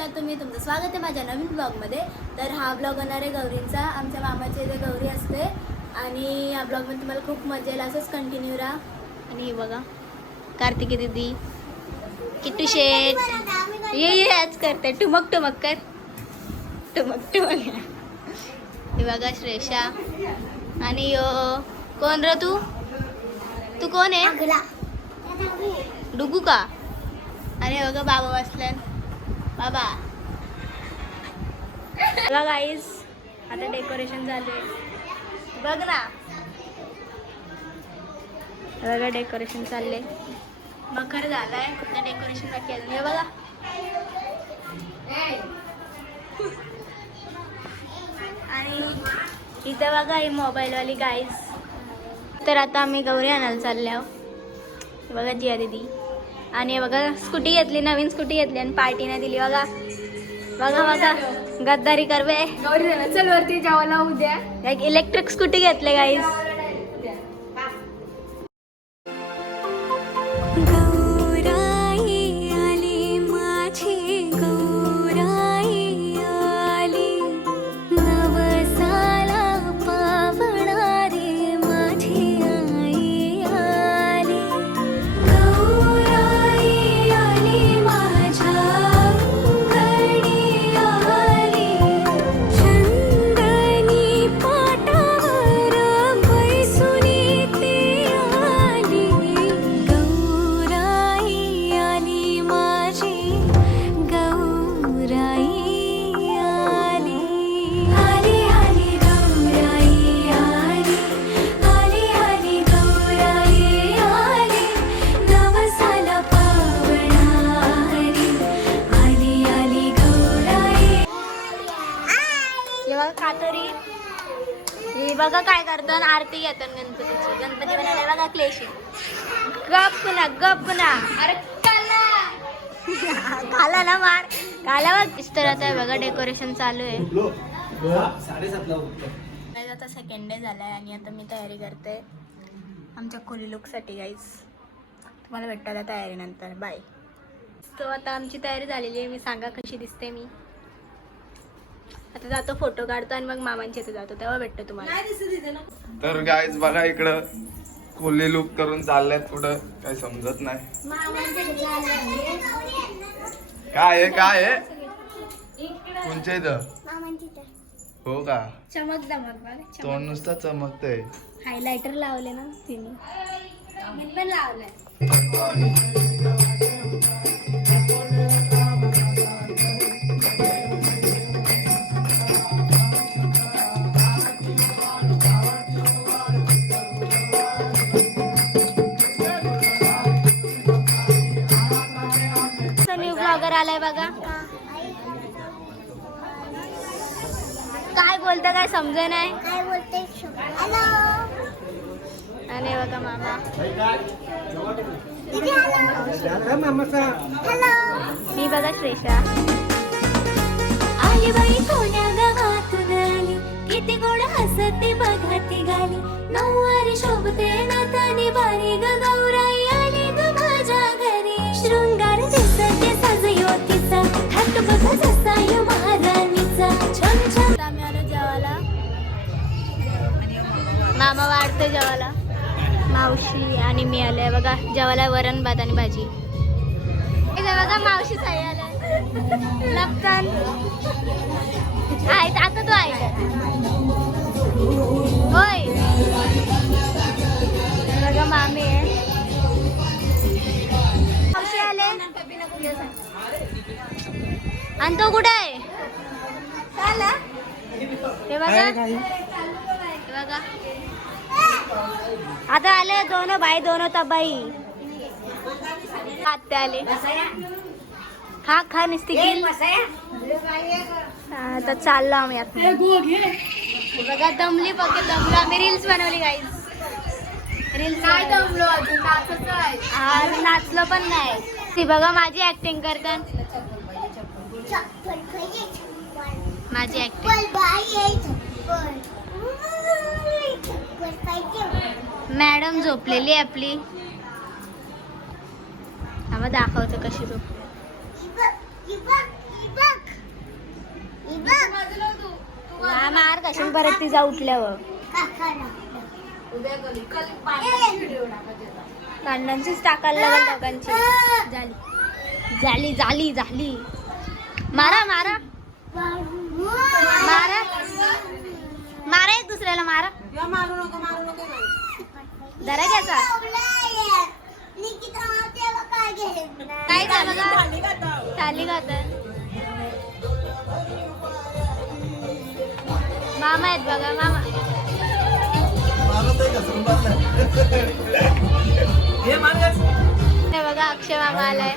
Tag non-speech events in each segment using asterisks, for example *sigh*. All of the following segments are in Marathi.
आहात तुम्ही तुमचं स्वागत आहे माझ्या नवीन ब्लॉगमध्ये. तर हा ब्लॉग होणार आहे गौरींचा. आमच्या मामाच्या इथे गौरी असते. आणि या ब्लॉगमध्ये तुम्हाला खूप मजा येईल. असंच कंटिन्यू राहा. आणि हे बघा कार्तिकी दिदी किट्टू शेट ये ये आज करते. टुमक टुमक कर. टुमक टुमक हे बघा श्रेषा आणि यो कोण र तू? तू कोण आहे? डुगू का? आणि हे बघा बाबा बसल्यान बाबा. बघा गाईस आता डेकोरेशन चालू आहे. बघ ना. बघा डेकोरेशन चालले. मखर झालाय आता डेकोरेशन बाकी अजून हे बघा. आणि इथं बघा ही मोबाईलवाली गाईज तर आता आम्ही गौरी आणायला चालले आहो बघा जिया दिदी. आणि बघा स्कूटी घेतली नवीन स्कूटी घेतली आणि पार्टीने दिली. बघा बघा बघा. गद्दारी करवे चल वरती जेवायला उद्या. इलेक्ट्रिक स्कूटी घेतले गाईज बघा काय करतात आरती घेतात गणपतीची. गणपती बनायला बघा क्लेशी गप पुन्हा गप पुन्हा अरे खाला ना मार. खाला बघ तर आता बघा डेकोरेशन चालू आहे. Guys, आता सेकंड डे झाला आहे आणि आता मी तयारी करते. आमच्या खोली लुकसाठी गाईज तुम्हाला भेटतात तयारीनंतर बाय तो आता आमची तयारी झालेली आहे. मी सांगा कशी दिसते मी. आता जातो फोटो काढतो आणि मग मामांच्या इथे जातो. तेव्हा भेटतो तुम्हाला. तर गायच बघा इकडं. कोल्हे लुक करून चालल्यात पुढं. काय समजत नाही. काय आहे काय आहे? तुमच्या इथं? हो का? चमक दमक तोंड नुसतं चमकतंय. हायलायटर लावले ना तिने. मी पण लावलंय. *laughs* न्यू ब्लॉगर आलाय बघा. काय बोलतं काय समजे नाही काय बोलते हॅलो आणि बघा मामा. हॅलो मी बघा श्रेषा आली बाई कोण्या गावातून आली. किती गोड हसते बघा ती गाली. नऊवारी शोभते नाताने बारी. ग गौराई आली ग माझ्या घरी. दिसते सजयोतीचा हात बघा जसा या महाराणीचा. छान छान. आम्ही आलो जेवायला. मामा वाढतो जेवायला. मावशी आणि मी आलोय. बघा जेवायला वरण भात आणि भाजी. इथे बघा मावशी साई आल्या. लपकन. आहेत आता तू आहे. होय. बघा मामी आहे. मावशी आले. आणि तो कुठे आहे? हे. बघा. हे बघा. आता आले दोन बाई दोन तबाई आत्या आले. खा खा निसती गेल. आता चाललो आम्ही आता. बघा दमली बघ दमलो. आम्ही रील्स बनवली गाईज रील्स काय दमलो? अजून नाचलो पण नाही. ती बघा माझी ऍक्टिंग करतात माझी मॅडम झोपलेली आपली. आम्हाला दाखवतो कशी झोप मार कशी परत तिचा उठल्यावर. कांडांचीच टाकायला लागेल दोघांची. झाली. झाली झाली झाली. मारा मारा. मारा. मारा एक दुसऱ्याला मारा. जरा घ्यायचा. काय झालं? चाली खात मामा आहेत बघा मामा. हे बघा अक्षय मामा आलाय.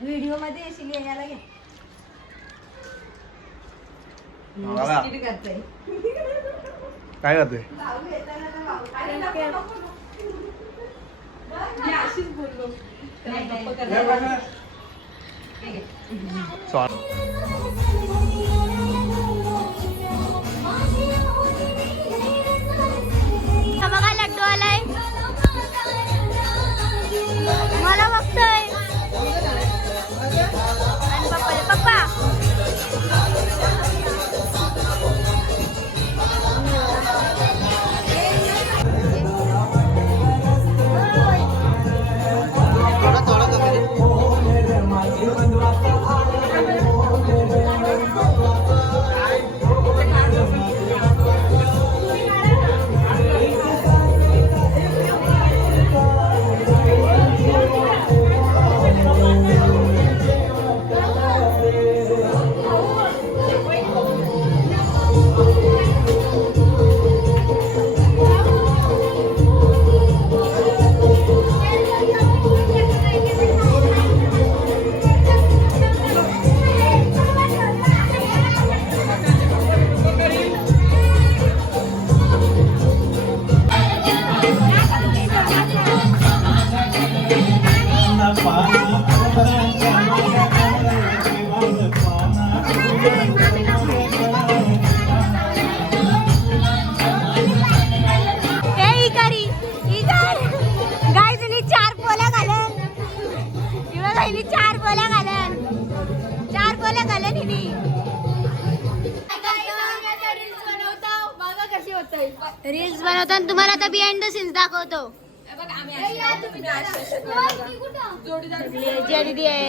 व्हिडिओमध्ये येशील यायला घे मला करते. काय करते. सॉरी बिहाइंड द सीन्स दाखवतो दीदी आहे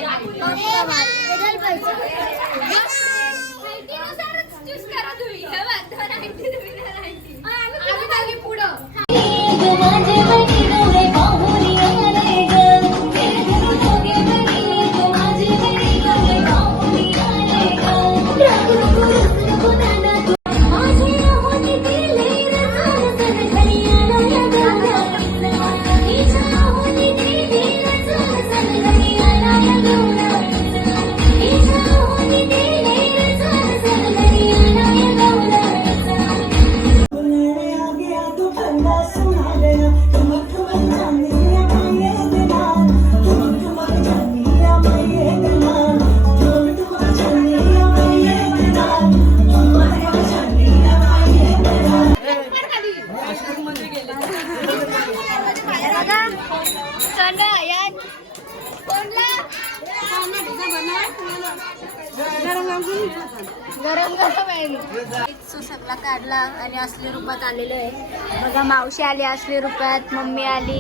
आम्ही आणि असली रूपात आलेलो आहे. बघा मावशी आली असली रूपात मम्मी आली.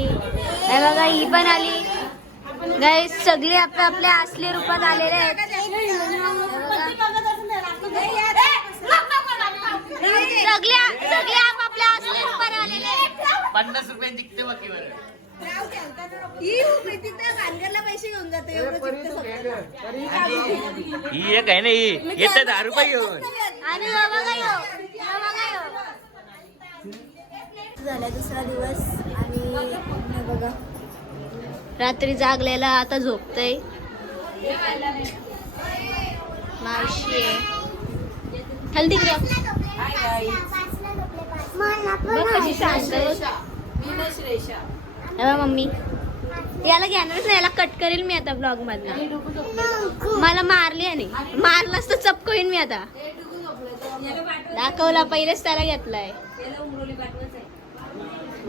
हे बघा ही पण आली. गाय सगळे आपल्या आपल्या असली रूपात आलेले आहेत. हे बघा. सगळे सगळे आपापल्या असली रूपात आलेले आहेत. पन्नास रुपये जिंकते ही एक आहे ना ही. येतं दहा रुपये घेऊन. आणि हा. हा. झाला दुसरा दिवस आणि बघा. रात्री जागलेला आता झोपतय. मावशी आहे. हल्दी अरे मम्मी. याला घेणारच नाही याला कट करेल मी आता ब्लॉग मधला मला मारली आणि मारलाच तर चपकवीन मी आता. दाखवला पहिलेच त्याला घेतलाय.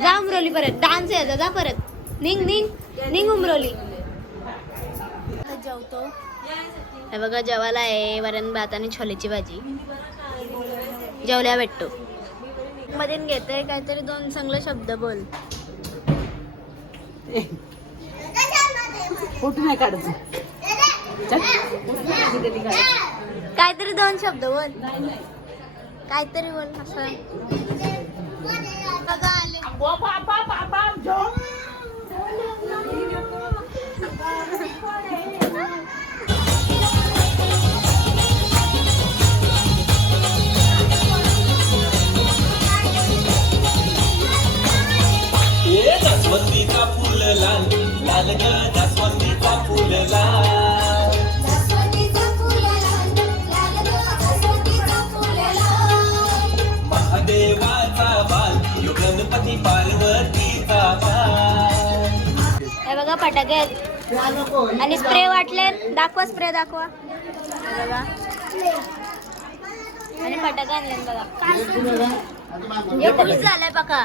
जा उमरोली परत. डान्स यायचा जा परत. निंग निंग निंग उमरोली. जेवतो हे बघा जेवायला आहे. वरण भात आणि छोलेची भाजी. जेवल्या भेटतो. मध्ये घेतोय काहीतरी दोन चांगले शब्द बोल. फोटो नाही काढायचं काहीतरी दोन शब्द बोल. काहीतरी बोल असं. आहेत आणि स्प्रे वाटले दाखवा स्प्रे दाखवा. बघा आणि फटाके आणले बघा. हे झालंय बघा.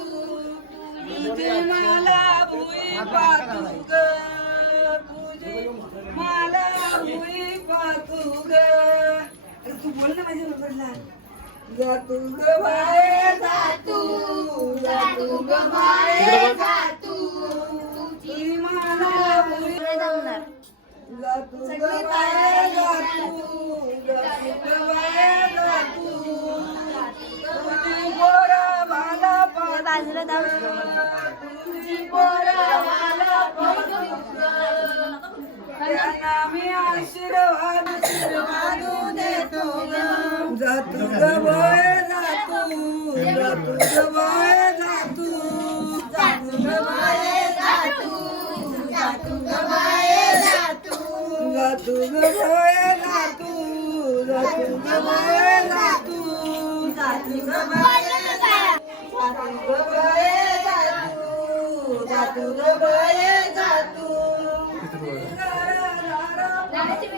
बोल ना माझ्या बरोबरला जातू ग बाय जातू जातू ग बाय जातू. तुझी मला भुई जमणार जातू ग बाय जातू जातू ग बाय जातू. तुझी पोरा बाजूला मी आशीर्वाद देतो जातू बाय जातू जातू बाय जातू जातू बाय जातू जातू बाय जातू जातू बाय जातू जातू बाय जातू जातू ग बाय जातू ग बाय जातू जातू ग बाय जातू तू काय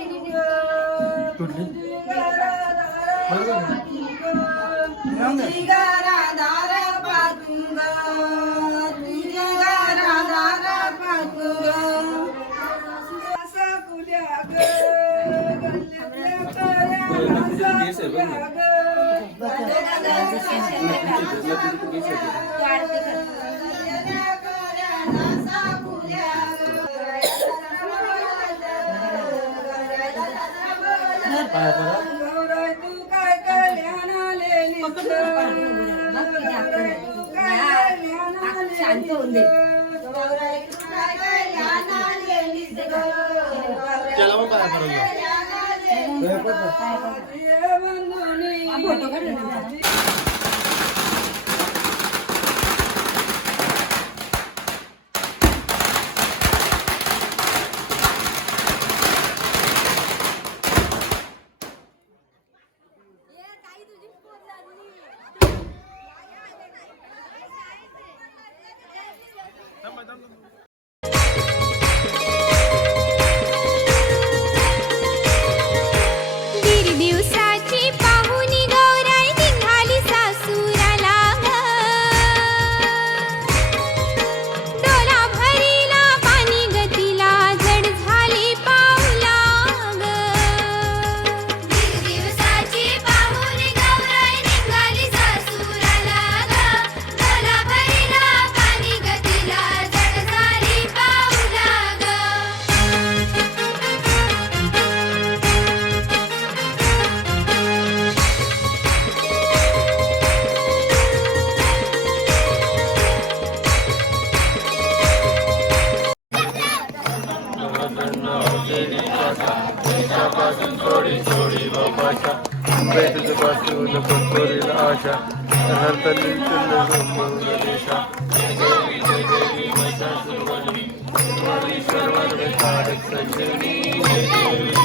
शांत होऊन दे फोटो काढ मनीषापासून थोडी थोडी लोकाशा मुंबई तुझं पासून कोरील आशा हरतली चंद्र देशा संजीवनी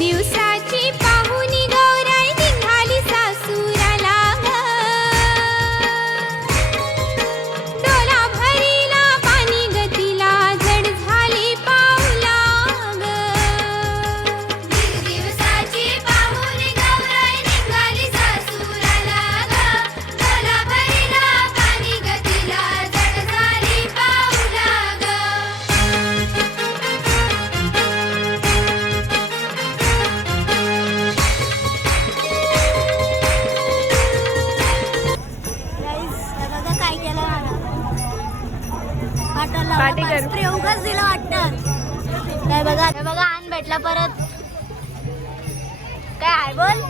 new sound. वाटत स्प्रे उगाच दिलं वाटत. काय बघा. बघा आण भेटला परत. काय आहे? बोल.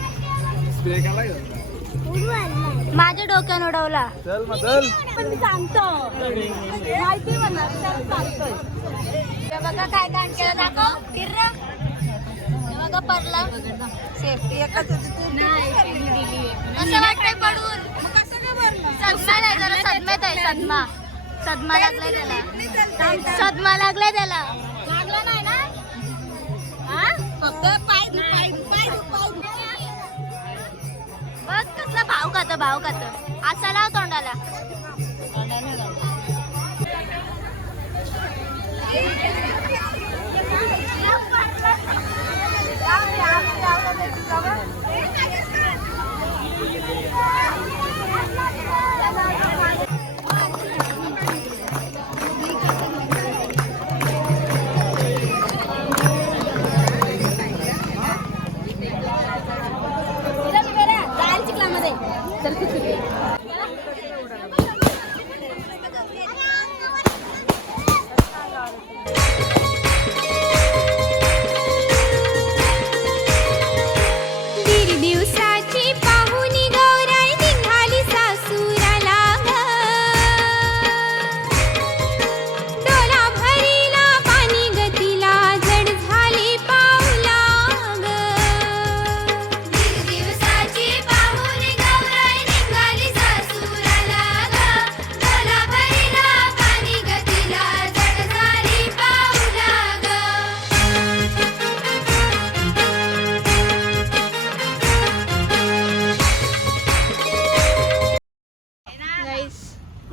माझ्या डोक्यानं उडवला. चल मग चल. पण मी सांगतो. माहिती म्हणा सांगतोय बघा काय कांड केलं. दाखव. फिर बघा पडला. सेफ्टी एकच कसं वाटतंय पडून? सदमा नाही जरा सदम्यात आहे सदमा. सदमा लागलाय त्याला. सदमा लागलाय त्याला. लागला नाही ना? हा? फक्त पाय पाय पाय बघ कसला भाव खात भाव खात. असा लाव तोंडाला. दीड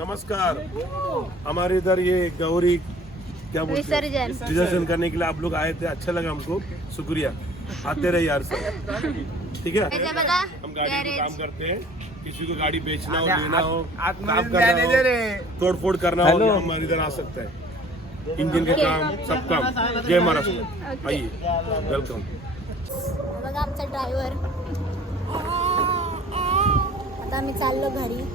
नमस्कार। हमारे इधर ये गौरी क्या बोलते हैं? विसर्जन। विसर्जन करने के लिए आप लोग आए थे। अच्छा लगा हमको। शुक्रिया। आते रहे यार सर ठीक है? हम गाड़ी में काम करते हैं। किसी को गाड़ी बेचना हो लेना हो काम करना. हो तोड़ फोड़ करना हो तो हमारे इधर आ सकता है। इंजन के काम सब काम। जय महाराष्ट्र। आइए। वेलकम। बघा आमचा ड्रायव्हर। आता आम्ही चाललो घरी.